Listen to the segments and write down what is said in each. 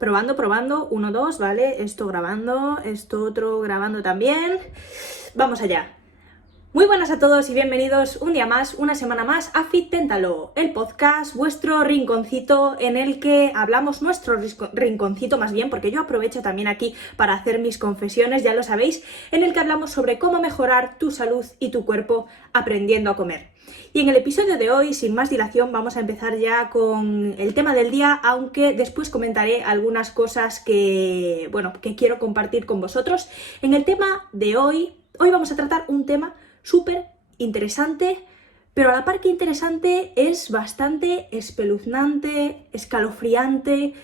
Probando, probando, 1, 2, ¿vale? Esto grabando, esto otro grabando también. Vamos allá. Muy buenas a todos y bienvenidos un día más, una semana más a Fiténtalo, el podcast, vuestro rinconcito en el que hablamos, nuestro rinconcito más bien, porque yo aprovecho también aquí para hacer mis confesiones, ya lo sabéis, en el que hablamos sobre cómo mejorar tu salud y tu cuerpo aprendiendo a comer. Y en el episodio de hoy, sin más dilación, vamos a empezar ya con el tema del día, aunque después comentaré algunas cosas que quiero compartir con vosotros. En el tema de hoy vamos a tratar un tema súper interesante, pero a la par que interesante es bastante espeluznante, escalofriante,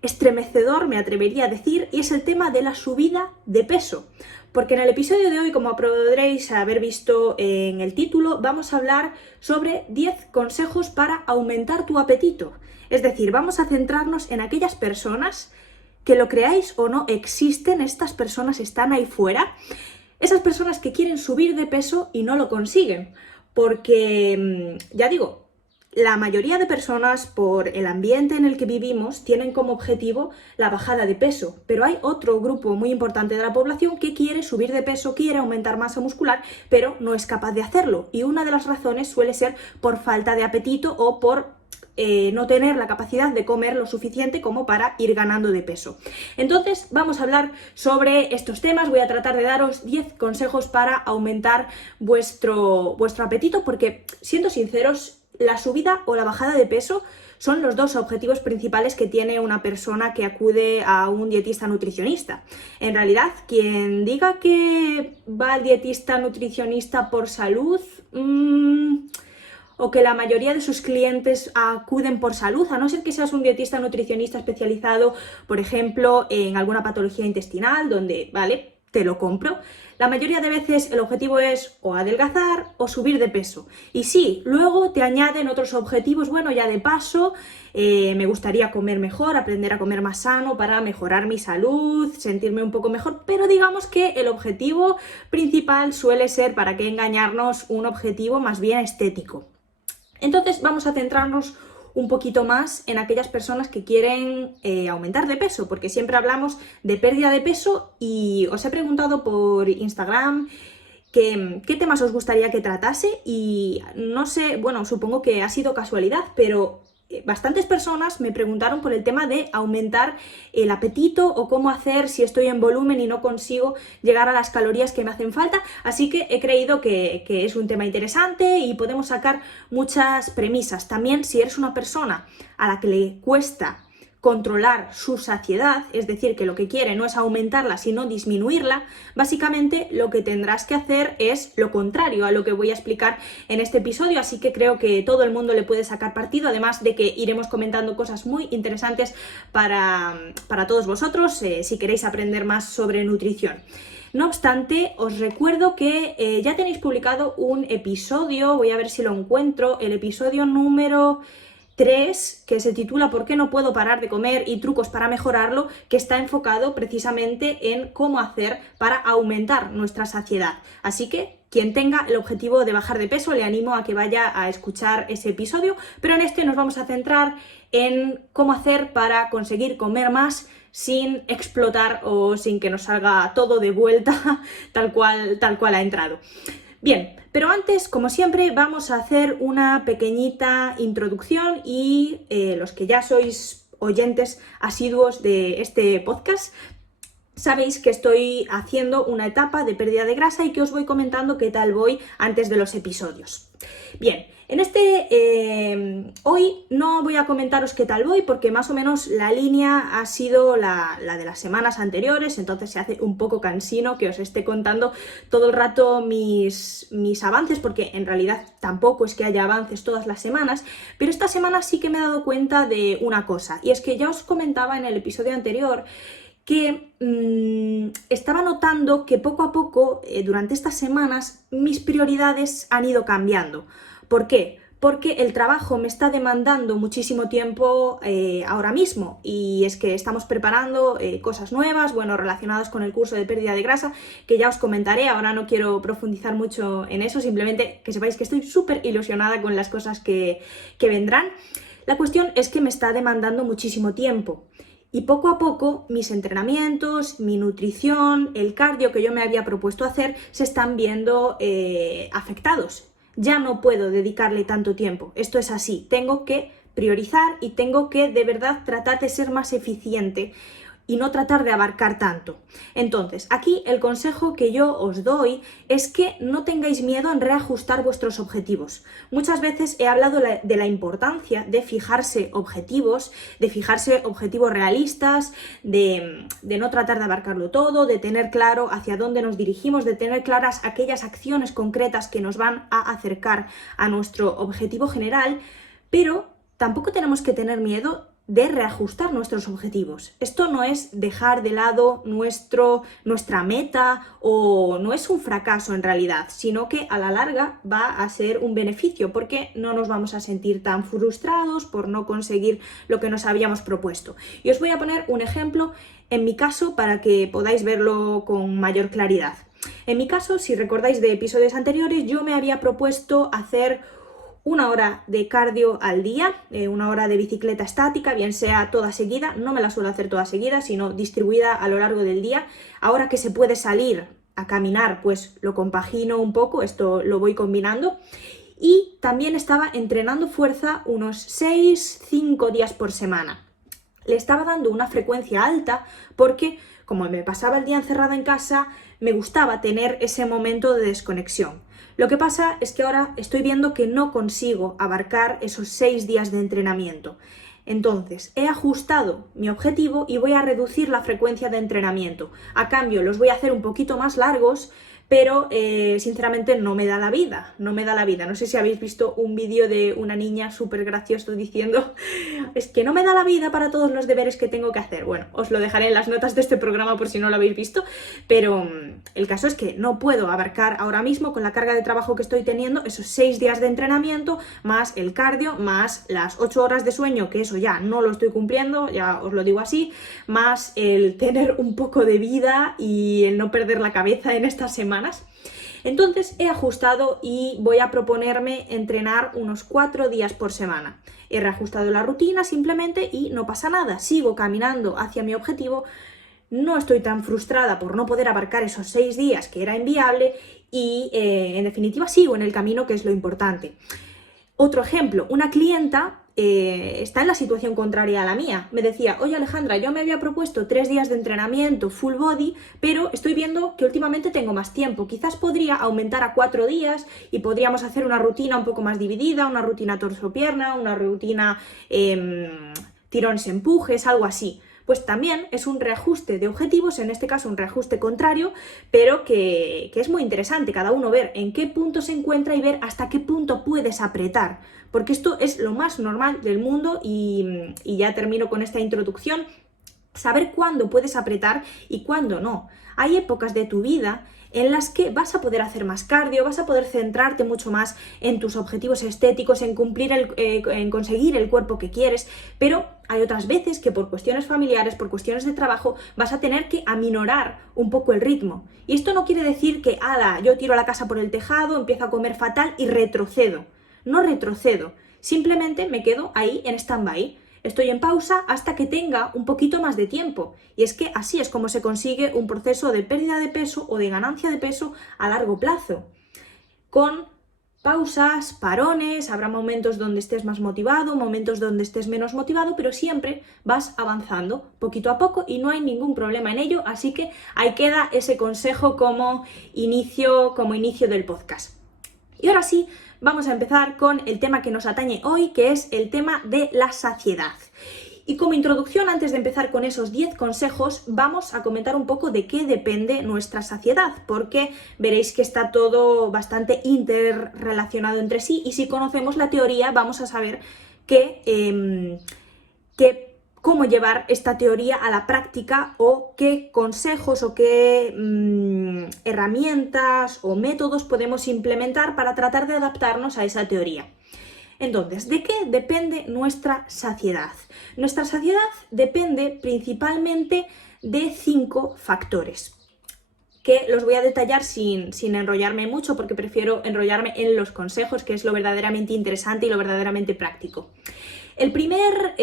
estremecedor, me atrevería a decir, y es el tema de la subida de peso. Porque en el episodio de hoy, como podréis haber visto en el título, vamos a hablar sobre 10 consejos para aumentar tu apetito. Es decir, vamos a centrarnos en aquellas personas que, lo creáis o no, existen, estas personas están ahí fuera. Esas personas que quieren subir de peso y no lo consiguen, porque, ya digo, la mayoría de personas, por el ambiente en el que vivimos, tienen como objetivo la bajada de peso, pero hay otro grupo muy importante de la población que quiere subir de peso, quiere aumentar masa muscular, pero no es capaz de hacerlo, y una de las razones suele ser por falta de apetito o por no tener la capacidad de comer lo suficiente como para ir ganando de peso. Entonces vamos a hablar sobre estos temas, voy a tratar de daros 10 consejos para aumentar vuestro apetito, porque, siendo sinceros, la subida o la bajada de peso son los dos objetivos principales que tiene una persona que acude a un dietista nutricionista. En realidad, quien diga que va al dietista nutricionista por salud, o que la mayoría de sus clientes acuden por salud, a no ser que seas un dietista nutricionista especializado, por ejemplo, en alguna patología intestinal, donde, vale, te lo compro. La mayoría de veces el objetivo es o adelgazar o subir de peso. Y sí, luego te añaden otros objetivos, bueno, ya de paso, me gustaría comer mejor, aprender a comer más sano para mejorar mi salud, sentirme un poco mejor, pero digamos que el objetivo principal suele ser, para qué engañarnos, un objetivo más bien estético. Entonces vamos a centrarnos un poquito más en aquellas personas que quieren aumentar de peso, porque siempre hablamos de pérdida de peso y os he preguntado por Instagram qué temas os gustaría que tratase y no sé, bueno, supongo que ha sido casualidad, pero bastantes personas me preguntaron por el tema de aumentar el apetito o cómo hacer si estoy en volumen y no consigo llegar a las calorías que me hacen falta, así que he creído que es un tema interesante y podemos sacar muchas premisas. También, si eres una persona a la que le cuesta controlar su saciedad, es decir, que lo que quiere no es aumentarla sino disminuirla, básicamente lo que tendrás que hacer es lo contrario a lo que voy a explicar en este episodio, así que creo que todo el mundo le puede sacar partido, además de que iremos comentando cosas muy interesantes para todos vosotros, si queréis aprender más sobre nutrición. No obstante, os recuerdo que ya tenéis publicado un episodio, voy a ver si lo encuentro, el episodio número 3, que se titula ¿Por qué no puedo parar de comer y trucos para mejorarlo?, que está enfocado precisamente en cómo hacer para aumentar nuestra saciedad. Así que quien tenga el objetivo de bajar de peso, le animo a que vaya a escuchar ese episodio, pero en este nos vamos a centrar en cómo hacer para conseguir comer más sin explotar o sin que nos salga todo de vuelta tal cual ha entrado. Bien, pero antes, como siempre, vamos a hacer una pequeñita introducción y los que ya sois oyentes asiduos de este podcast, sabéis que estoy haciendo una etapa de pérdida de grasa y que os voy comentando qué tal voy antes de los episodios. Bien, hoy no voy a comentaros qué tal voy, porque más o menos la línea ha sido la de las semanas anteriores, entonces se hace un poco cansino que os esté contando todo el rato mis avances, porque en realidad tampoco es que haya avances todas las semanas, pero esta semana sí que me he dado cuenta de una cosa, y es que ya os comentaba en el episodio anterior que estaba notando que poco a poco, durante estas semanas, mis prioridades han ido cambiando. ¿Por qué? Porque el trabajo me está demandando muchísimo tiempo ahora mismo, y es que estamos preparando cosas nuevas, bueno, relacionadas con el curso de pérdida de grasa, que ya os comentaré. Ahora no quiero profundizar mucho en eso, simplemente que sepáis que estoy súper ilusionada con las cosas que vendrán. La cuestión es que me está demandando muchísimo tiempo. Y poco a poco mis entrenamientos, mi nutrición, el cardio que yo me había propuesto hacer se están viendo afectados. Ya no puedo dedicarle tanto tiempo. Esto es así. Tengo que priorizar y tengo que de verdad tratar de ser más eficiente y no tratar de abarcar tanto. Entonces, aquí el consejo que yo os doy es que no tengáis miedo en reajustar vuestros objetivos. Muchas veces he hablado de la importancia de fijarse objetivos realistas, de no tratar de abarcarlo todo, de tener claro hacia dónde nos dirigimos, de tener claras aquellas acciones concretas que nos van a acercar a nuestro objetivo general, pero tampoco tenemos que tener miedo de reajustar nuestros objetivos. Esto no es dejar de lado nuestra meta o no es un fracaso en realidad, sino que a la larga va a ser un beneficio porque no nos vamos a sentir tan frustrados por no conseguir lo que nos habíamos propuesto. Y os voy a poner un ejemplo en mi caso para que podáis verlo con mayor claridad. En mi caso, si recordáis de episodios anteriores, yo me había propuesto hacer 1 hora de cardio al día, 1 hora de bicicleta estática, bien sea toda seguida, no me la suelo hacer toda seguida, sino distribuida a lo largo del día. Ahora que se puede salir a caminar, pues lo compagino un poco, esto lo voy combinando. Y también estaba entrenando fuerza unos 5 días por semana. Le estaba dando una frecuencia alta porque, como me pasaba el día encerrada en casa, me gustaba tener ese momento de desconexión. Lo que pasa es que ahora estoy viendo que no consigo abarcar esos 6 días de entrenamiento. Entonces, he ajustado mi objetivo y voy a reducir la frecuencia de entrenamiento. A cambio, los voy a hacer un poquito más largos, pero sinceramente no me da la vida. No sé si habéis visto un vídeo de una niña súper gracioso diciendo es que no me da la vida para todos los deberes que tengo que hacer. Bueno, os lo dejaré en las notas de este programa por si no lo habéis visto, pero el caso es que no puedo abarcar ahora mismo con la carga de trabajo que estoy teniendo esos 6 días de entrenamiento, más el cardio, más las 8 horas de sueño, que eso ya no lo estoy cumpliendo, ya os lo digo así, más el tener un poco de vida y el no perder la cabeza en estas semanas. Entonces he ajustado y voy a proponerme entrenar unos 4 días por semana. He reajustado la rutina simplemente y no pasa nada, sigo caminando hacia mi objetivo, no estoy tan frustrada por no poder abarcar esos 6 días que era inviable y en definitiva sigo en el camino, que es lo importante. Otro ejemplo, una clienta está en la situación contraria a la mía. Me decía, oye Alejandra, yo me había propuesto 3 días de entrenamiento full body, pero estoy viendo que últimamente tengo más tiempo. Quizás podría aumentar a 4 días y podríamos hacer una rutina un poco más dividida, una rutina torso-pierna, una rutina tirones-empujes, algo así. Pues también es un reajuste de objetivos, en este caso un reajuste contrario, pero que es muy interesante cada uno ver en qué punto se encuentra y ver hasta qué punto puedes apretar, porque esto es lo más normal del mundo y ya termino con esta introducción, saber cuándo puedes apretar y cuándo no. Hay épocas de tu vida en las que vas a poder hacer más cardio, vas a poder centrarte mucho más en tus objetivos estéticos, en en conseguir el cuerpo que quieres, pero hay otras veces que por cuestiones familiares, por cuestiones de trabajo, vas a tener que aminorar un poco el ritmo. Y esto no quiere decir que, yo tiro la casa por el tejado, empiezo a comer fatal y retrocedo. No retrocedo, simplemente me quedo ahí en stand-by. Estoy en pausa hasta que tenga un poquito más de tiempo. Y es que así es como se consigue un proceso de pérdida de peso o de ganancia de peso a largo plazo. Con pausas, parones, habrá momentos donde estés más motivado, momentos donde estés menos motivado, pero siempre vas avanzando poquito a poco y no hay ningún problema en ello. Así que ahí queda ese consejo como inicio del podcast. Y ahora sí, vamos a empezar con el tema que nos atañe hoy, que es el tema de la saciedad. Y como introducción, antes de empezar con esos 10 consejos, vamos a comentar un poco de qué depende nuestra saciedad, porque veréis que está todo bastante interrelacionado entre sí y si conocemos la teoría vamos a saber cómo llevar esta teoría a la práctica o qué consejos o qué herramientas o métodos podemos implementar para tratar de adaptarnos a esa teoría. Entonces, ¿de qué depende nuestra saciedad? Nuestra saciedad depende principalmente de 5 factores. que los voy a detallar sin enrollarme mucho, porque prefiero enrollarme en los consejos, que es lo verdaderamente interesante y lo verdaderamente práctico. El primer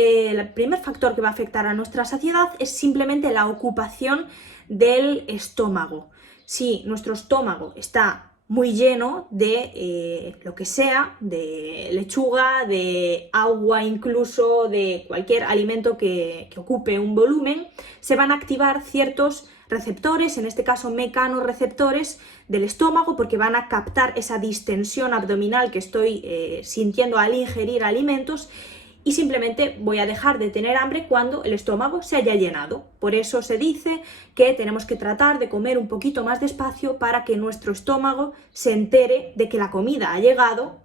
factor que va a afectar a nuestra saciedad es simplemente la ocupación del estómago. Si nuestro estómago está muy lleno de lo que sea, de lechuga, de agua incluso, de cualquier alimento que ocupe un volumen, se van a activar ciertos receptores, en este caso mecanorreceptores del estómago, porque van a captar esa distensión abdominal que estoy sintiendo al ingerir alimentos, y simplemente voy a dejar de tener hambre cuando el estómago se haya llenado. Por eso se dice que tenemos que tratar de comer un poquito más despacio para que nuestro estómago se entere de que la comida ha llegado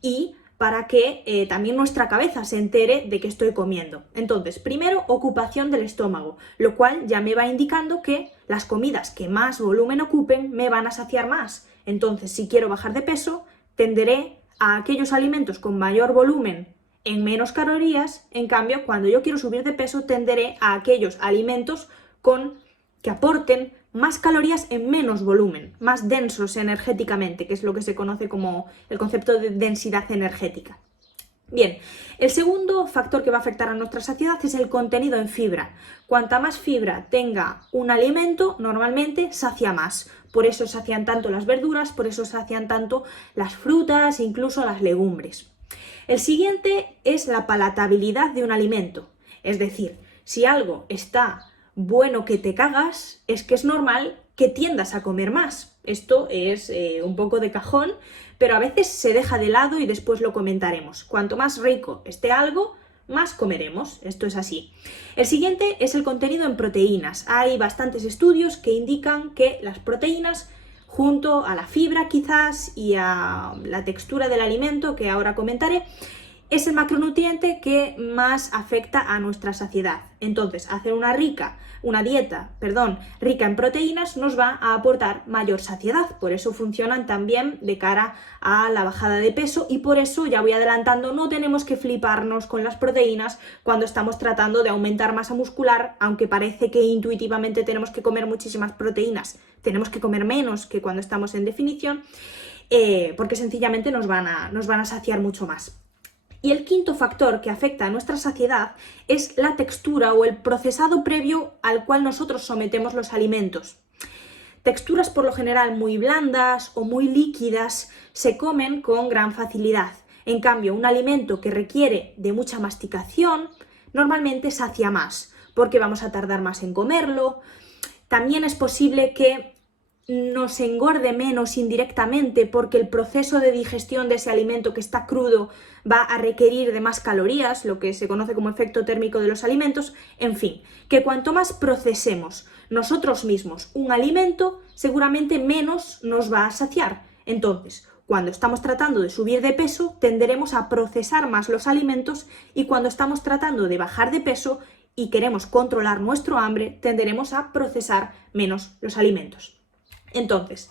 y para que también nuestra cabeza se entere de que estoy comiendo. Entonces, primero, ocupación del estómago, lo cual ya me va indicando que las comidas que más volumen ocupen me van a saciar más. Entonces, si quiero bajar de peso, tenderé a aquellos alimentos con mayor volumen en menos calorías. En cambio, cuando yo quiero subir de peso, tenderé a aquellos alimentos que aporten más calorías en menos volumen, más densos energéticamente, que es lo que se conoce como el concepto de densidad energética. Bien, el segundo factor que va a afectar a nuestra saciedad es el contenido en fibra. Cuanta más fibra tenga un alimento, normalmente sacia más. Por eso sacian tanto las verduras, por eso sacian tanto las frutas, incluso las legumbres. El siguiente es la palatabilidad de un alimento. Es decir, si algo está bueno que te cagas, es que es normal que tiendas a comer más. Esto es un poco de cajón, pero a veces se deja de lado y después lo comentaremos. Cuanto más rico esté algo, más comeremos. Esto es así. El siguiente es el contenido en proteínas. Hay bastantes estudios que indican que las proteínas, junto a la fibra quizás y a la textura del alimento, que ahora comentaré, es el macronutriente que más afecta a nuestra saciedad. Entonces, hacer una dieta rica en proteínas nos va a aportar mayor saciedad. Por eso funcionan también de cara a la bajada de peso, y por eso, ya voy adelantando, no tenemos que fliparnos con las proteínas cuando estamos tratando de aumentar masa muscular, aunque parece que intuitivamente tenemos que comer muchísimas proteínas. Tenemos que comer menos que cuando estamos en definición, porque sencillamente nos van a saciar mucho más. Y el quinto factor que afecta a nuestra saciedad es la textura o el procesado previo al cual nosotros sometemos los alimentos. Texturas por lo general muy blandas o muy líquidas se comen con gran facilidad. En cambio, un alimento que requiere de mucha masticación normalmente sacia más, porque vamos a tardar más en comerlo. También es posible que nos engorde menos indirectamente, porque el proceso de digestión de ese alimento que está crudo va a requerir de más calorías, lo que se conoce como efecto térmico de los alimentos. En fin, que cuanto más procesemos nosotros mismos un alimento, seguramente menos nos va a saciar. Entonces, cuando estamos tratando de subir de peso, tenderemos a procesar más los alimentos, y cuando estamos tratando de bajar de peso y queremos controlar nuestro hambre, tenderemos a procesar menos los alimentos. Entonces,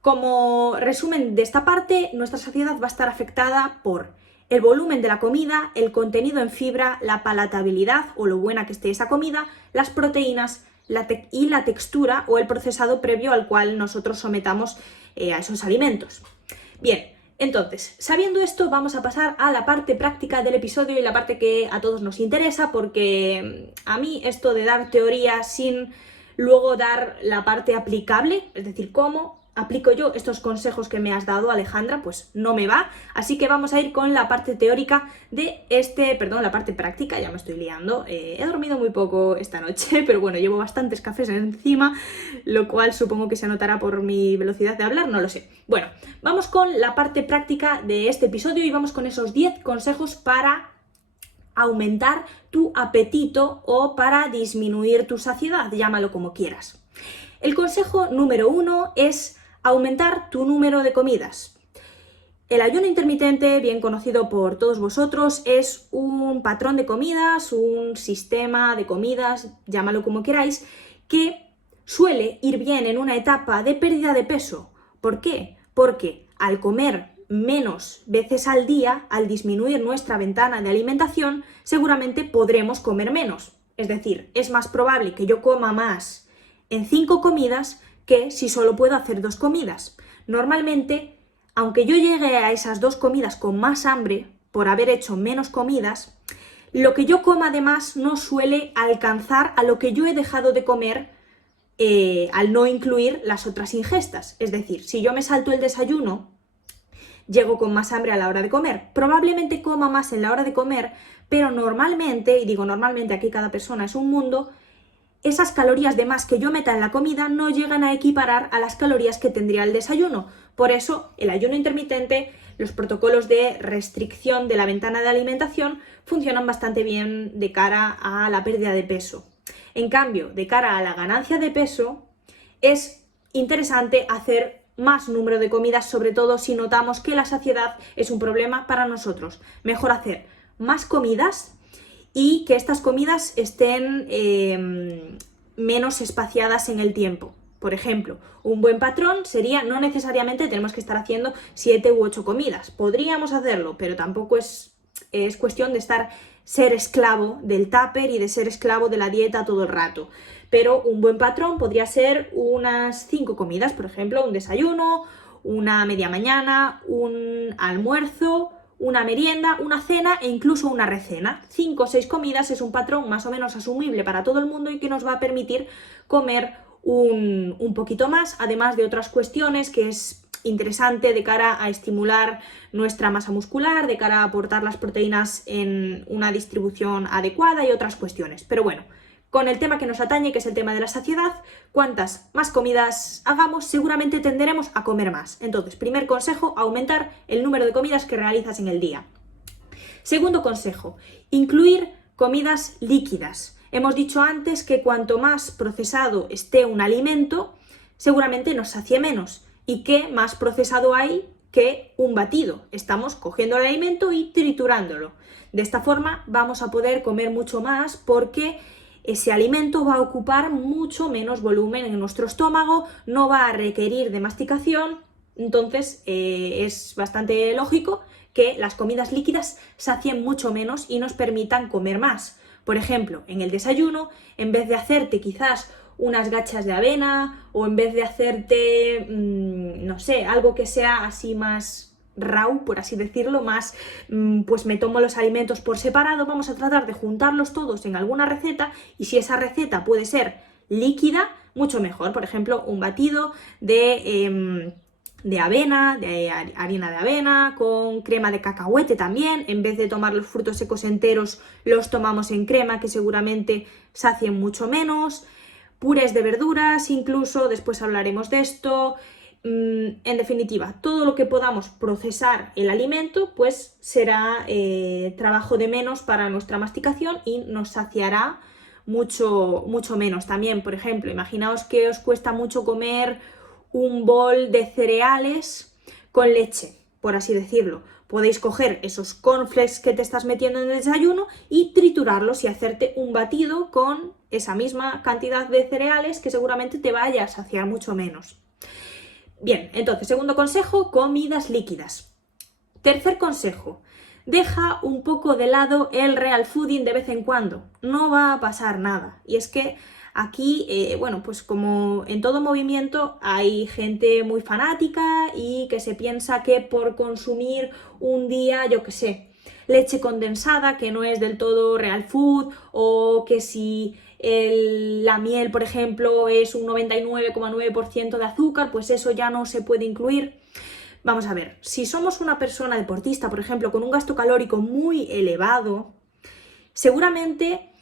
como resumen de esta parte, nuestra saciedad va a estar afectada por el volumen de la comida, el contenido en fibra, la palatabilidad o lo buena que esté esa comida, las proteínas y la textura o el procesado previo al cual nosotros sometamos a esos alimentos. Bien, entonces, sabiendo esto, vamos a pasar a la parte práctica del episodio y la parte que a todos nos interesa, porque a mí esto de dar teoría sin luego dar la parte aplicable, es decir, cómo aplico yo estos consejos que me has dado, Alejandra, pues no me va. Así que vamos a ir con la parte teórica de la parte práctica. Ya me estoy liando, he dormido muy poco esta noche, pero bueno, llevo bastantes cafés encima, lo cual supongo que se notará por mi velocidad de hablar, no lo sé. Bueno, vamos con la parte práctica de este episodio y vamos con esos 10 consejos para aumentar tu apetito o para disminuir tu saciedad, llámalo como quieras. El consejo número 1 es aumentar tu número de comidas. El ayuno intermitente, bien conocido por todos vosotros, es un patrón de comidas, un sistema de comidas, llámalo como queráis, que suele ir bien en una etapa de pérdida de peso. ¿Por qué? Porque al comer menos veces al día, al disminuir nuestra ventana de alimentación, seguramente podremos comer menos. Es decir, es más probable que yo coma más en 5 comidas que si solo puedo hacer 2 comidas. Normalmente, aunque yo llegue a esas 2 comidas con más hambre por haber hecho menos comidas, lo que yo coma además no suele alcanzar a lo que yo he dejado de comer al no incluir las otras ingestas. Es decir, si yo me salto el desayuno, llego con más hambre a la hora de comer. Probablemente coma más en la hora de comer, pero normalmente, y digo normalmente, aquí cada persona es un mundo, esas calorías de más que yo meta en la comida no llegan a equiparar a las calorías que tendría el desayuno. Por eso, el ayuno intermitente, los protocolos de restricción de la ventana de alimentación funcionan bastante bien de cara a la pérdida de peso. En cambio, de cara a la ganancia de peso, es interesante hacer más número de comidas, sobre todo si notamos que la saciedad es un problema para nosotros. Mejor hacer más comidas y que estas comidas estén menos espaciadas en el tiempo. Por ejemplo, un buen patrón sería, no necesariamente tenemos que estar haciendo 7 u 8 comidas. Podríamos hacerlo, pero tampoco es cuestión de ser esclavo del tupper y de ser esclavo de la dieta todo el rato. Pero un buen patrón podría ser unas 5 comidas, por ejemplo, un desayuno, una media mañana, un almuerzo, una merienda, una cena e incluso una recena. 5 o 6 comidas es un patrón más o menos asumible para todo el mundo y que nos va a permitir comer un poquito más, además de otras cuestiones que es interesante de cara a estimular nuestra masa muscular, de cara a aportar las proteínas en una distribución adecuada y otras cuestiones. Pero bueno, con el tema que nos atañe, que es el tema de la saciedad, cuantas más comidas hagamos, seguramente tenderemos a comer más. Entonces, primer consejo, aumentar el número de comidas que realizas en el día. Segundo consejo, incluir comidas líquidas. Hemos dicho antes que cuanto más procesado esté un alimento, seguramente nos sacie menos. ¿Y qué más procesado hay que un batido? Estamos cogiendo el alimento y triturándolo. De esta forma vamos a poder comer mucho más porque ese alimento va a ocupar mucho menos volumen en nuestro estómago, no va a requerir de masticación, entonces es bastante lógico que las comidas líquidas sacien mucho menos y nos permitan comer más. Por ejemplo, en el desayuno, en vez de hacerte quizás unas gachas de avena o en vez de hacerte, no sé, algo que sea así más raw, por así decirlo, más, pues me tomo los alimentos por separado, vamos a tratar de juntarlos todos en alguna receta y si esa receta puede ser líquida, mucho mejor. Por ejemplo, un batido de avena, de harina de avena, con crema de cacahuete también. En vez de tomar los frutos secos enteros, los tomamos en crema, que seguramente sacien mucho menos. Purés de verduras, incluso, después hablaremos de esto. En definitiva, todo lo que podamos procesar el alimento, pues será trabajo de menos para nuestra masticación y nos saciará mucho, mucho menos. También, por ejemplo, imaginaos que os cuesta mucho comer un bol de cereales con leche, por así decirlo. Podéis coger esos cornflakes que te estás metiendo en el desayuno y triturarlos y hacerte un batido con esa misma cantidad de cereales que seguramente te vaya a saciar mucho menos. Bien, entonces, segundo consejo, comidas líquidas. Tercer consejo, deja un poco de lado el real fooding de vez en cuando. No va a pasar nada. Y es que aquí, bueno, pues como en todo movimiento hay gente muy fanática y que se piensa que por consumir un día, yo qué sé, leche condensada, que no es del todo real food, o que si la miel, por ejemplo, es un 99,9% de azúcar, pues eso ya no se puede incluir. Vamos a ver, si somos una persona deportista, por ejemplo, con un gasto calórico muy elevado, seguramente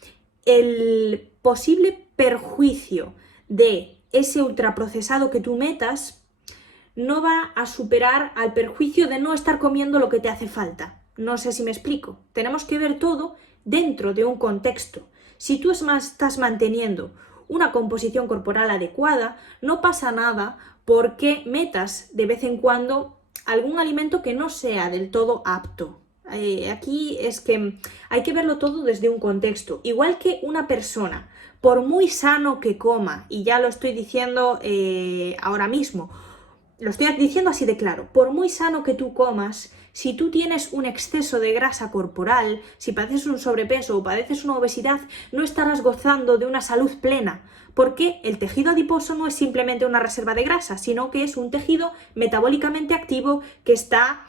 el posible perjuicio de ese ultraprocesado que tú metas no va a superar al perjuicio de no estar comiendo lo que te hace falta. No sé si me explico. Tenemos que ver todo dentro de un contexto. Si tú estás manteniendo una composición corporal adecuada, no pasa nada porque metas de vez en cuando algún alimento que no sea del todo apto. Aquí es que hay que verlo todo desde un contexto. Igual que una persona, por muy sano que coma, y ya lo estoy diciendo ahora mismo, lo estoy diciendo así de claro, por muy sano que tú comas, Si tú tienes un exceso de grasa corporal, si padeces un sobrepeso o padeces una obesidad, no estarás gozando de una salud plena, porque el tejido adiposo no es simplemente una reserva de grasa, sino que es un tejido metabólicamente activo que está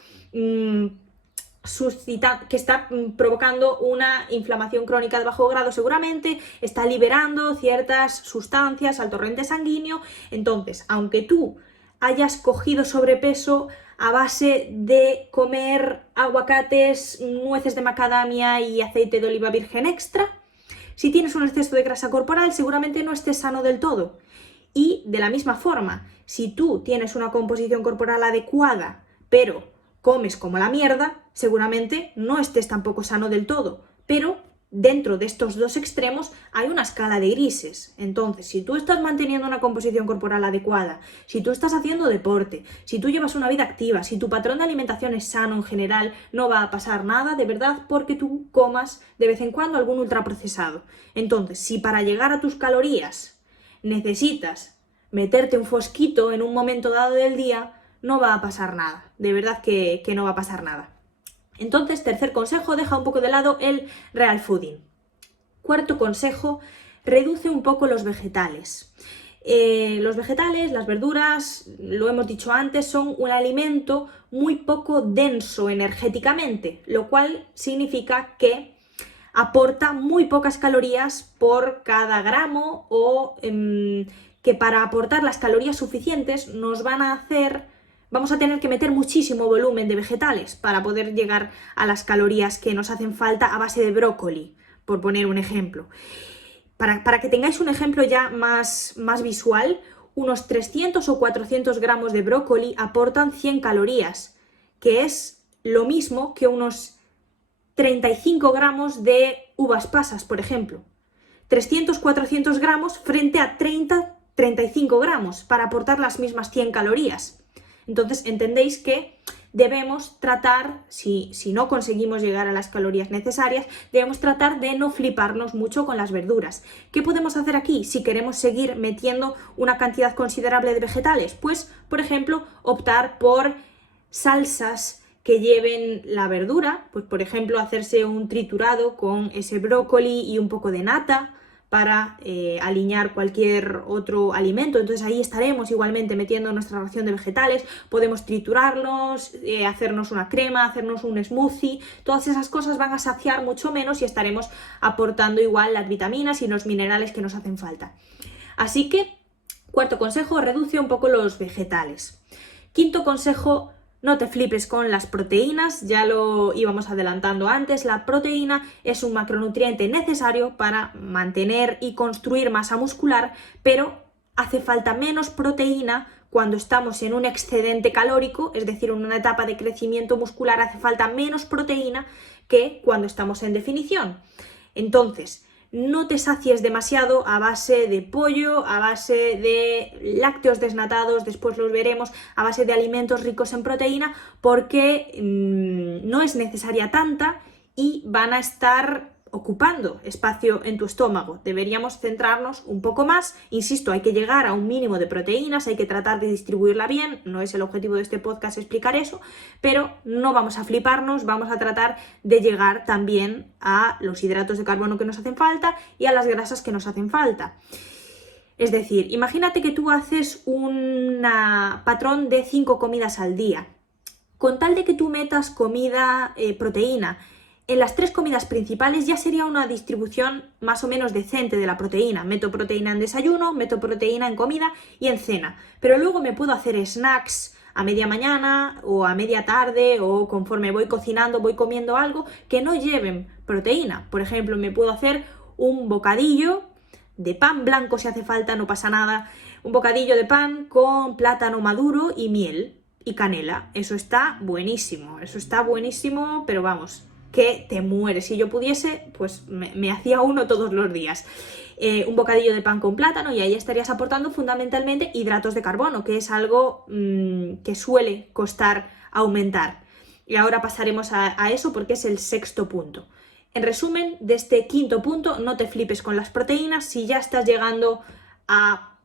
provocando una inflamación crónica de bajo grado seguramente, está liberando ciertas sustancias al torrente sanguíneo. Entonces, aunque tú hayas cogido sobrepeso a base de comer aguacates, nueces de macadamia y aceite de oliva virgen extra, si tienes un exceso de grasa corporal seguramente no estés sano del todo. Y de la misma forma, si tú tienes una composición corporal adecuada, pero comes como la mierda, seguramente no estés tampoco sano del todo. Pero dentro de estos dos extremos hay una escala de grises. Entonces, si tú estás manteniendo una composición corporal adecuada, si tú estás haciendo deporte, si tú llevas una vida activa, si tu patrón de alimentación es sano en general, no va a pasar nada de verdad porque tú comas de vez en cuando algún ultraprocesado. Entonces, si para llegar a tus calorías necesitas meterte un fosquito en un momento dado del día, no va a pasar nada, de verdad que no va a pasar nada. Entonces, tercer consejo, deja un poco de lado el real fooding. Cuarto consejo, reduce un poco los vegetales. Los vegetales, las verduras, lo hemos dicho antes, son un alimento muy poco denso energéticamente, lo cual significa que aporta muy pocas calorías por cada gramo o que para aportar las calorías suficientes vamos a tener que meter muchísimo volumen de vegetales para poder llegar a las calorías que nos hacen falta a base de brócoli, por poner un ejemplo. Para que tengáis un ejemplo ya más visual, unos 300 o 400 gramos de brócoli aportan 100 calorías, que es lo mismo que unos 35 gramos de uvas pasas, por ejemplo. 300-400 gramos frente a 30-35 gramos para aportar las mismas 100 calorías. Entonces entendéis que debemos tratar, si no conseguimos llegar a las calorías necesarias, debemos tratar de no fliparnos mucho con las verduras. ¿Qué podemos hacer aquí si queremos seguir metiendo una cantidad considerable de vegetales? Pues, por ejemplo, optar por salsas que lleven la verdura, pues por ejemplo hacerse un triturado con ese brócoli y un poco de nata para alinear cualquier otro alimento. Entonces ahí estaremos igualmente metiendo nuestra ración de vegetales, podemos triturarlos, hacernos una crema, hacernos un smoothie, todas esas cosas van a saciar mucho menos y estaremos aportando igual las vitaminas y los minerales que nos hacen falta. Así que, cuarto consejo, reduce un poco los vegetales. Quinto consejo, no te flipes con las proteínas, ya lo íbamos adelantando antes, la proteína es un macronutriente necesario para mantener y construir masa muscular, pero hace falta menos proteína cuando estamos en un excedente calórico, es decir, en una etapa de crecimiento muscular hace falta menos proteína que cuando estamos en definición. Entonces, no te sacies demasiado a base de pollo, a base de lácteos desnatados, después los veremos, a base de alimentos ricos en proteína, porque no es necesaria tanta y van a estar ocupando espacio en tu estómago. Deberíamos centrarnos un poco más, insisto, hay que llegar a un mínimo de proteínas, hay que tratar de distribuirla bien, no es el objetivo de este podcast explicar eso, pero no vamos a fliparnos, vamos a tratar de llegar también a los hidratos de carbono que nos hacen falta y a las grasas que nos hacen falta. Es decir, imagínate que tú haces un patrón de 5 comidas al día. Con tal de que tú metas comida, proteína, en las 3 comidas principales ya sería una distribución más o menos decente de la proteína. Meto proteína en desayuno, meto proteína en comida y en cena. Pero luego me puedo hacer snacks a media mañana o a media tarde o conforme voy cocinando, voy comiendo algo que no lleven proteína. Por ejemplo, me puedo hacer un bocadillo de pan blanco si hace falta, no pasa nada. Un bocadillo de pan con plátano maduro y miel y canela. Eso está buenísimo, pero vamos, que te mueres. Si yo pudiese, pues me hacía uno todos los días. Un bocadillo de pan con plátano y ahí estarías aportando fundamentalmente hidratos de carbono, que es algo que suele costar aumentar. Y ahora pasaremos a eso porque es el sexto punto. En resumen, de este quinto punto, no te flipes con las proteínas. Si ya estás llegando a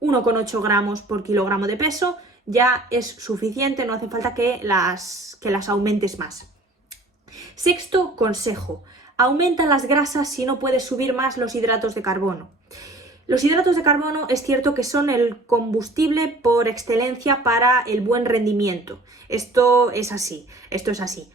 1,8 gramos por kilogramo de peso, ya es suficiente, no hace falta que las aumentes más. Sexto consejo, aumenta las grasas si no puedes subir más los hidratos de carbono. Los hidratos de carbono es cierto que son el combustible por excelencia para el buen rendimiento. Esto es así.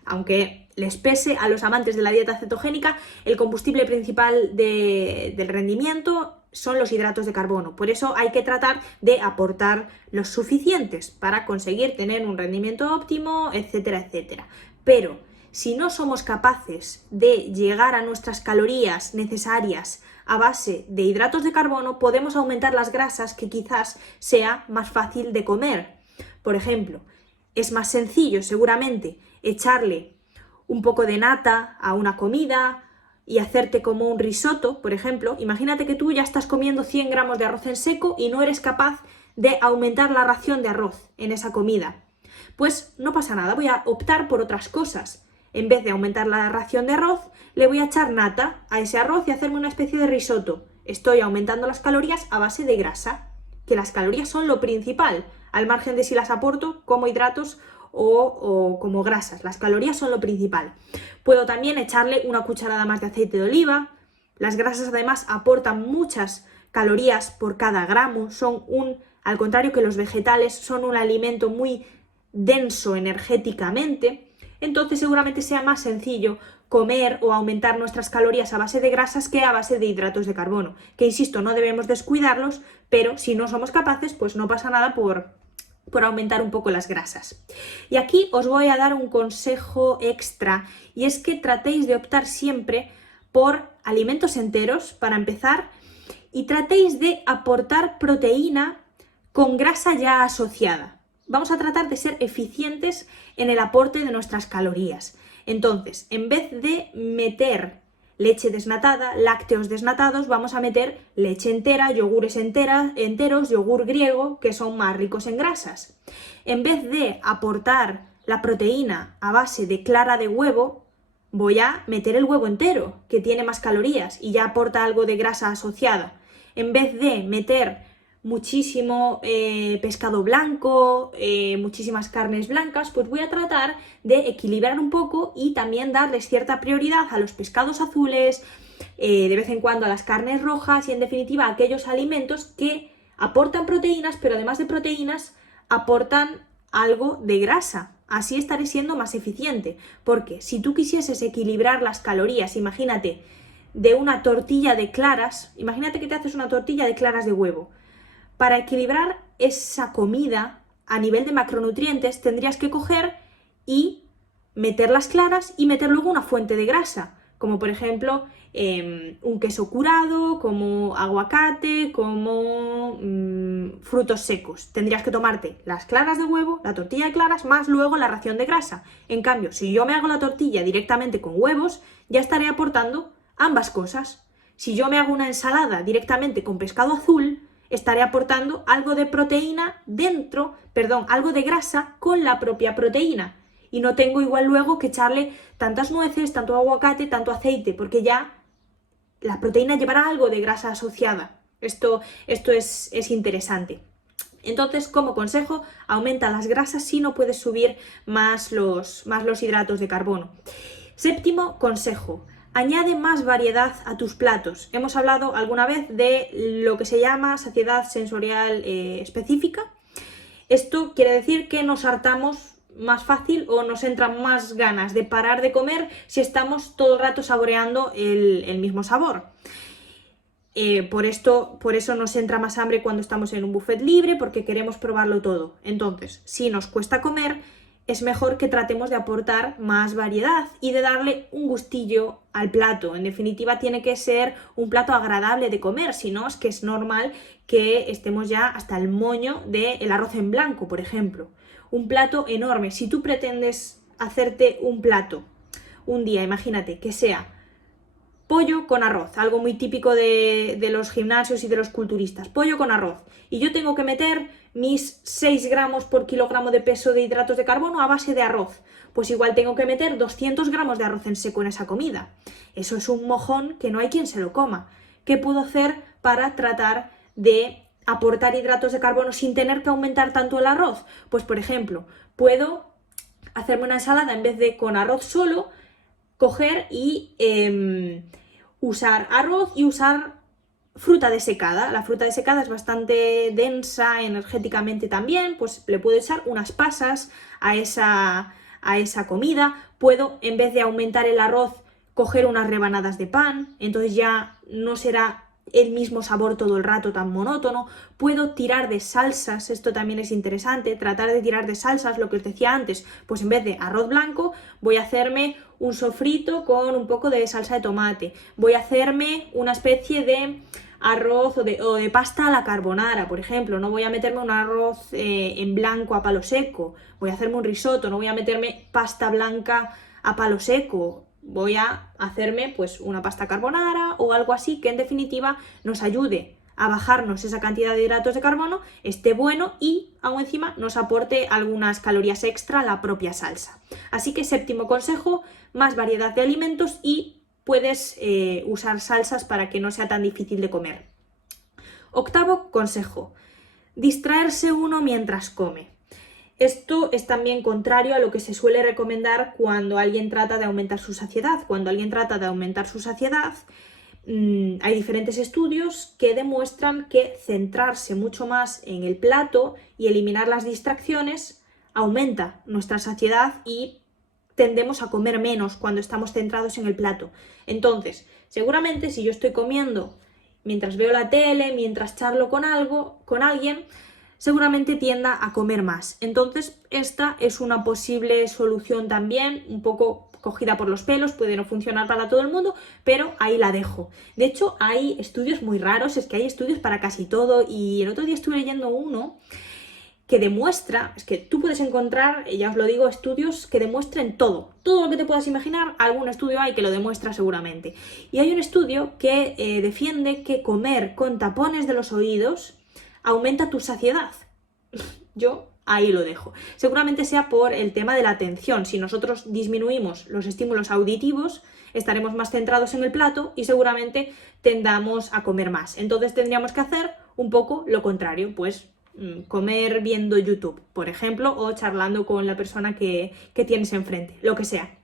Aunque les pese a los amantes de la dieta cetogénica, el combustible principal del rendimiento son los hidratos de carbono. Por eso hay que tratar de aportar los suficientes para conseguir tener un rendimiento óptimo, etcétera, etcétera. Pero si no somos capaces de llegar a nuestras calorías necesarias a base de hidratos de carbono, podemos aumentar las grasas que quizás sea más fácil de comer. Por ejemplo, es más sencillo seguramente echarle un poco de nata a una comida y hacerte como un risotto, por ejemplo. Imagínate que tú ya estás comiendo 100 gramos de arroz en seco y no eres capaz de aumentar la ración de arroz en esa comida. Pues no pasa nada, voy a optar por otras cosas. En vez de aumentar la ración de arroz, le voy a echar nata a ese arroz y hacerme una especie de risotto. Estoy aumentando las calorías a base de grasa, que las calorías son lo principal, al margen de si las aporto como hidratos o como grasas. Las calorías son lo principal. Puedo también echarle una cucharada más de aceite de oliva. Las grasas además aportan muchas calorías por cada gramo. Al contrario que los vegetales, son un alimento muy denso energéticamente. Entonces seguramente sea más sencillo comer o aumentar nuestras calorías a base de grasas que a base de hidratos de carbono, que insisto, no debemos descuidarlos, pero si no somos capaces, pues no pasa nada por aumentar un poco las grasas. Y aquí os voy a dar un consejo extra, y es que tratéis de optar siempre por alimentos enteros, para empezar, y tratéis de aportar proteína con grasa ya asociada. Vamos a tratar de ser eficientes en el aporte de nuestras calorías. Entonces, en vez de meter leche desnatada, lácteos desnatados, vamos a meter leche entera, yogures enteros, yogur griego, que son más ricos en grasas. En vez de aportar la proteína a base de clara de huevo, voy a meter el huevo entero, que tiene más calorías y ya aporta algo de grasa asociada. En vez de meter muchísimo pescado blanco, muchísimas carnes blancas, pues voy a tratar de equilibrar un poco y también darles cierta prioridad a los pescados azules, de vez en cuando a las carnes rojas y en definitiva a aquellos alimentos que aportan proteínas, pero además de proteínas aportan algo de grasa. Así estaré siendo más eficiente, porque si tú quisieses equilibrar las calorías, imagínate, de una tortilla de claras, imagínate que te haces una tortilla de claras de huevo. Para equilibrar esa comida a nivel de macronutrientes tendrías que coger y meter las claras y meter luego una fuente de grasa, como por ejemplo un queso curado, como aguacate, como frutos secos. Tendrías que tomarte las claras de huevo, la tortilla de claras, más luego la ración de grasa. En cambio, si yo me hago la tortilla directamente con huevos, ya estaré aportando ambas cosas. Si yo me hago una ensalada directamente con pescado azul, estaré aportando algo de proteína algo de grasa con la propia proteína. Y no tengo igual luego que echarle tantas nueces, tanto aguacate, tanto aceite, porque ya la proteína llevará algo de grasa asociada. Esto es interesante. Entonces, como consejo, aumenta las grasas si no puedes subir más los hidratos de carbono. Séptimo consejo. Añade más variedad a tus platos. Hemos hablado alguna vez de lo que se llama saciedad sensorial específica. Esto quiere decir que nos hartamos más fácil o nos entran más ganas de parar de comer si estamos todo el rato saboreando el mismo sabor. Por eso nos entra más hambre cuando estamos en un buffet libre, porque queremos probarlo todo. Entonces, si nos cuesta comer, es mejor que tratemos de aportar más variedad y de darle un gustillo al plato. En definitiva, tiene que ser un plato agradable de comer, si no es que es normal que estemos ya hasta el moño del arroz en blanco, por ejemplo. Un plato enorme. Si tú pretendes hacerte un plato un día, imagínate, que sea pollo con arroz, algo muy típico de los gimnasios y de los culturistas, pollo con arroz, y yo tengo que meter mis 6 gramos por kilogramo de peso de hidratos de carbono a base de arroz, pues igual tengo que meter 200 gramos de arroz en seco en esa comida. Eso es un mojón que no hay quien se lo coma. ¿Qué puedo hacer para tratar de aportar hidratos de carbono sin tener que aumentar tanto el arroz? Pues por ejemplo, puedo hacerme una ensalada en vez de con arroz solo, coger y usar arroz y usar fruta desecada. La fruta desecada es bastante densa energéticamente también, pues le puedo echar unas pasas a esa comida. Puedo, en vez de aumentar el arroz, coger unas rebanadas de pan, entonces ya no será el mismo sabor todo el rato tan monótono. Puedo tirar de salsas, esto también es interesante, tratar de tirar de salsas, lo que os decía antes, pues en vez de arroz blanco voy a hacerme un sofrito con un poco de salsa de tomate, voy a hacerme una especie de arroz o de pasta a la carbonara, por ejemplo. No voy a meterme un arroz en blanco a palo seco, voy a hacerme un risotto, no voy a meterme pasta blanca a palo seco, voy a hacerme pues una pasta carbonara o algo así que en definitiva nos ayude a bajarnos esa cantidad de hidratos de carbono, esté bueno y aún encima nos aporte algunas calorías extra la propia salsa. Así que séptimo consejo, más variedad de alimentos y puedes usar salsas para que no sea tan difícil de comer. Octavo consejo, distraerse uno mientras come. Esto es también contrario a lo que se suele recomendar cuando alguien trata de aumentar su saciedad. Cuando alguien trata de aumentar su saciedad, hay diferentes estudios que demuestran que centrarse mucho más en el plato y eliminar las distracciones aumenta nuestra saciedad y tendemos a comer menos cuando estamos centrados en el plato. Entonces, seguramente si yo estoy comiendo mientras veo la tele, mientras charlo con alguien, seguramente tienda a comer más. Entonces, esta es una posible solución también, un poco cogida por los pelos, puede no funcionar para todo el mundo, pero ahí la dejo. De hecho, hay estudios muy raros, es que hay estudios para casi todo, y el otro día estuve leyendo uno que demuestra, es que tú puedes encontrar, ya os lo digo, estudios que demuestren todo lo que te puedas imaginar, algún estudio hay que lo demuestra seguramente. Y hay un estudio que defiende que comer con tapones de los oídos aumenta tu saciedad. Yo ahí lo dejo. Seguramente sea por el tema de la atención. Si nosotros disminuimos los estímulos auditivos, estaremos más centrados en el plato y seguramente tendamos a comer más. Entonces tendríamos que hacer un poco lo contrario, pues comer viendo YouTube, por ejemplo, o charlando con la persona que tienes enfrente, lo que sea.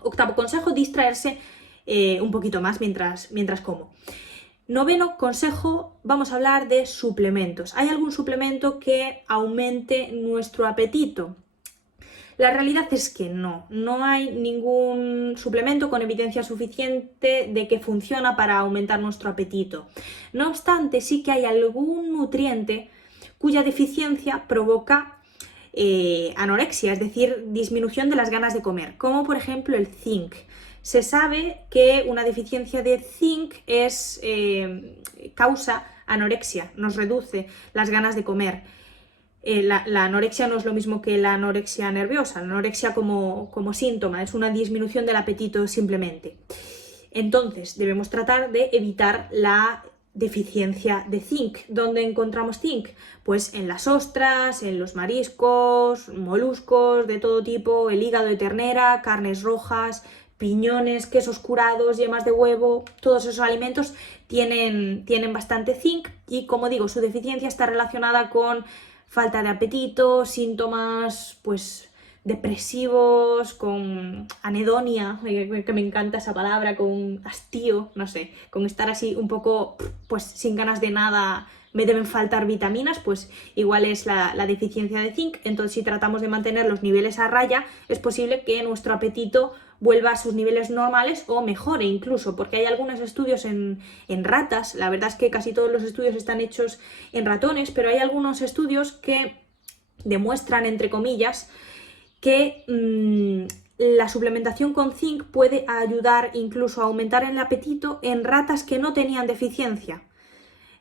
Octavo consejo, distraerse un poquito más mientras como. Noveno consejo, vamos a hablar de suplementos. ¿Hay algún suplemento que aumente nuestro apetito? La realidad es que no hay ningún suplemento con evidencia suficiente de que funciona para aumentar nuestro apetito. No obstante, sí que hay algún nutriente cuya deficiencia provoca anorexia, es decir, disminución de las ganas de comer, como por ejemplo el zinc. Se sabe que una deficiencia de zinc causa anorexia, nos reduce las ganas de comer. La anorexia no es lo mismo que la anorexia nerviosa. La anorexia como síntoma es una disminución del apetito simplemente. Entonces debemos tratar de evitar la deficiencia de zinc. ¿Dónde encontramos zinc? Pues en las ostras, en los mariscos, moluscos de todo tipo, el hígado de ternera, carnes rojas, piñones, quesos curados, yemas de huevo, todos esos alimentos tienen bastante zinc y, como digo, su deficiencia está relacionada con falta de apetito, síntomas pues depresivos, con anedonia, que me encanta esa palabra, con hastío, no sé, con estar así un poco pues sin ganas de nada, me deben faltar vitaminas, pues igual es la deficiencia de zinc. Entonces, si tratamos de mantener los niveles a raya, es posible que nuestro apetito vuelva a sus niveles normales o mejore incluso, porque hay algunos estudios en ratas. La verdad es que casi todos los estudios están hechos en ratones, pero hay algunos estudios que demuestran, entre comillas, que la suplementación con zinc puede ayudar incluso a aumentar el apetito en ratas que no tenían deficiencia.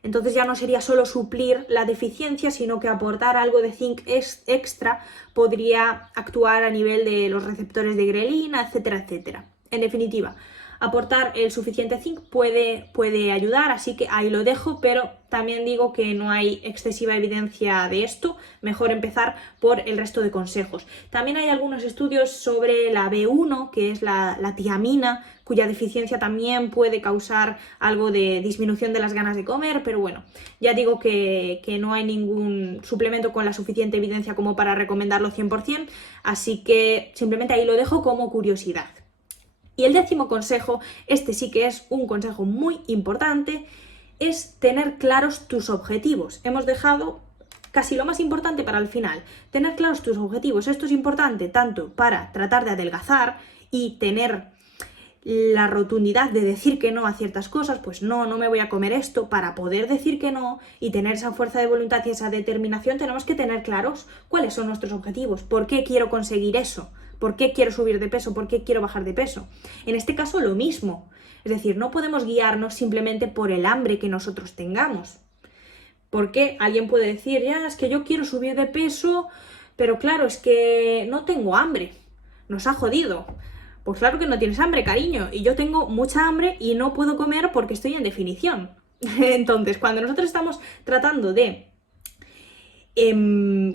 Entonces ya no sería solo suplir la deficiencia, sino que aportar algo de zinc extra podría actuar a nivel de los receptores de grelina, etcétera, etcétera. En definitiva, aportar el suficiente zinc puede ayudar, así que ahí lo dejo, pero también digo que no hay excesiva evidencia de esto, mejor empezar por el resto de consejos. También hay algunos estudios sobre la B1, que es la tiamina, cuya deficiencia también puede causar algo de disminución de las ganas de comer, pero bueno, ya digo que no hay ningún suplemento con la suficiente evidencia como para recomendarlo 100%, así que simplemente ahí lo dejo como curiosidad. Y el 10º consejo, este sí que es un consejo muy importante, es tener claros tus objetivos. Hemos dejado casi lo más importante para el final. Tener claros tus objetivos. Esto es importante tanto para tratar de adelgazar y tener la rotundidad de decir que no a ciertas cosas, pues no me voy a comer esto, para poder decir que no y tener esa fuerza de voluntad y esa determinación, tenemos que tener claros cuáles son nuestros objetivos, por qué quiero conseguir eso, por qué quiero subir de peso, por qué quiero bajar de peso. En este caso lo mismo, es decir, no podemos guiarnos simplemente por el hambre que nosotros tengamos, porque alguien puede decir, ya, es que yo quiero subir de peso, pero claro, es que no tengo hambre, nos ha jodido. Pues claro que no tienes hambre, cariño, y yo tengo mucha hambre y no puedo comer porque estoy en definición. Entonces, cuando nosotros estamos tratando de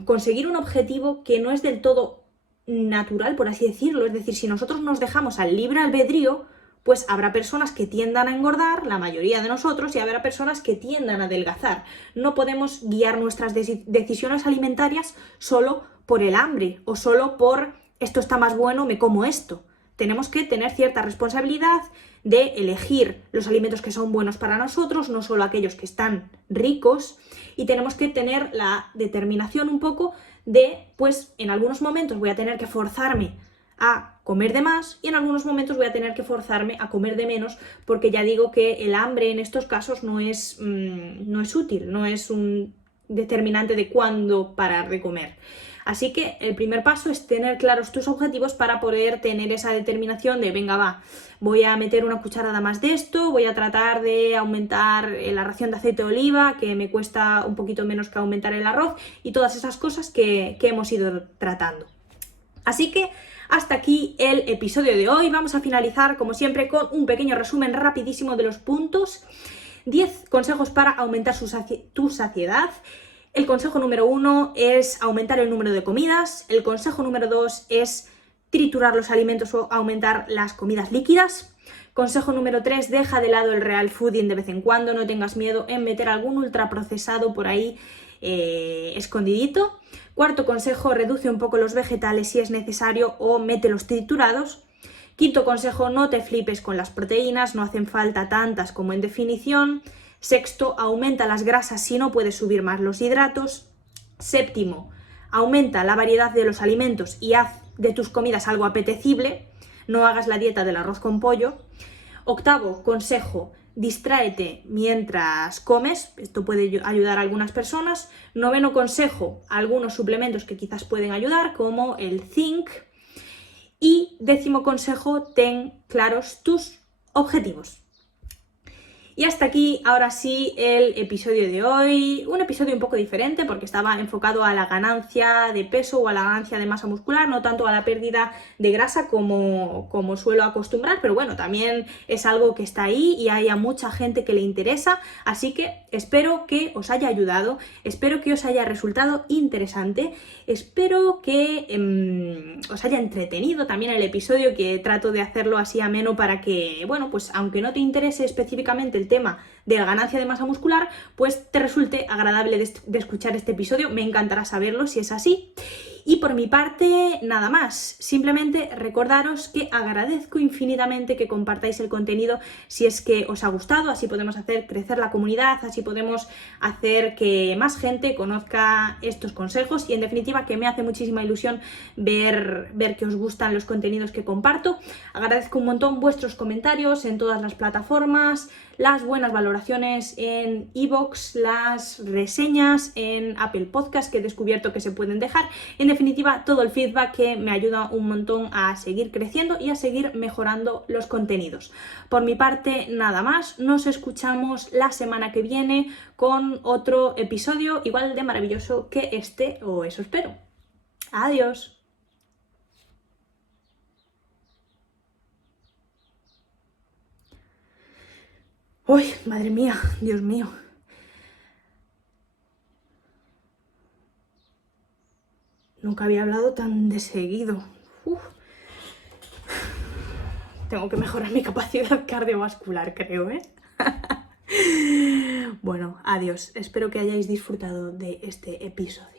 conseguir un objetivo que no es del todo natural, por así decirlo, es decir, si nosotros nos dejamos al libre albedrío, pues habrá personas que tiendan a engordar, la mayoría de nosotros, y habrá personas que tiendan a adelgazar. No podemos guiar nuestras decisiones alimentarias solo por el hambre o solo por esto está más bueno, me como esto. Tenemos que tener cierta responsabilidad de elegir los alimentos que son buenos para nosotros, no solo aquellos que están ricos, y tenemos que tener la determinación un poco de, pues en algunos momentos voy a tener que forzarme a comer de más y en algunos momentos voy a tener que forzarme a comer de menos, porque ya digo que el hambre en estos casos no es útil, no es un determinante de cuándo parar de comer. Así que el primer paso es tener claros tus objetivos para poder tener esa determinación de venga va, voy a meter una cucharada más de esto, voy a tratar de aumentar la ración de aceite de oliva, que me cuesta un poquito menos que aumentar el arroz, y todas esas cosas que hemos ido tratando. Así que hasta aquí el episodio de hoy. Vamos a finalizar como siempre con un pequeño resumen rapidísimo de los puntos. 10 consejos para aumentar tu saciedad. El consejo número 1 es aumentar el número de comidas. El consejo número 2 es triturar los alimentos o aumentar las comidas líquidas. Consejo número 3, deja de lado el real fooding de vez en cuando, no tengas miedo en meter algún ultraprocesado por ahí escondidito. Cuarto consejo, reduce un poco los vegetales si es necesario o mételos triturados. Quinto consejo, no te flipes con las proteínas, no hacen falta tantas como en definición. Sexto, aumenta las grasas si no puedes subir más los hidratos. Séptimo, aumenta la variedad de los alimentos y haz de tus comidas algo apetecible. No hagas la dieta del arroz con pollo. Octavo consejo, distráete mientras comes. Esto puede ayudar a algunas personas. Noveno consejo, algunos suplementos que quizás pueden ayudar, como el zinc. Y 10º consejo, ten claros tus objetivos. Y hasta aquí, ahora sí, el episodio de hoy. Un episodio un poco diferente porque estaba enfocado a la ganancia de peso o a la ganancia de masa muscular, no tanto a la pérdida de grasa como suelo acostumbrar, pero bueno, también es algo que está ahí y hay a mucha gente que le interesa, así que espero que os haya ayudado, espero que os haya resultado interesante, espero que os haya entretenido también el episodio, que trato de hacerlo así ameno para que, bueno, pues aunque no te interese específicamente el tema de la ganancia de masa muscular, pues te resulte agradable de escuchar este episodio. Me encantará saberlo si es así. Y por mi parte, nada más. Simplemente recordaros que agradezco infinitamente que compartáis el contenido si es que os ha gustado, así podemos hacer crecer la comunidad, así podemos hacer que más gente conozca estos consejos y en definitiva que me hace muchísima ilusión ver que os gustan los contenidos que comparto. Agradezco un montón vuestros comentarios en todas las plataformas, las buenas valoraciones en iVoox, las reseñas en Apple Podcast que he descubierto que se pueden dejar. En definitiva, todo el feedback que me ayuda un montón a seguir creciendo y a seguir mejorando los contenidos. Por mi parte, nada más. Nos escuchamos la semana que viene con otro episodio igual de maravilloso que este, o eso espero. Adiós. Uy, madre mía, Dios mío. Nunca había hablado tan de seguido. Uf. Tengo que mejorar mi capacidad cardiovascular, creo, ¿eh? Bueno, adiós. Espero que hayáis disfrutado de este episodio.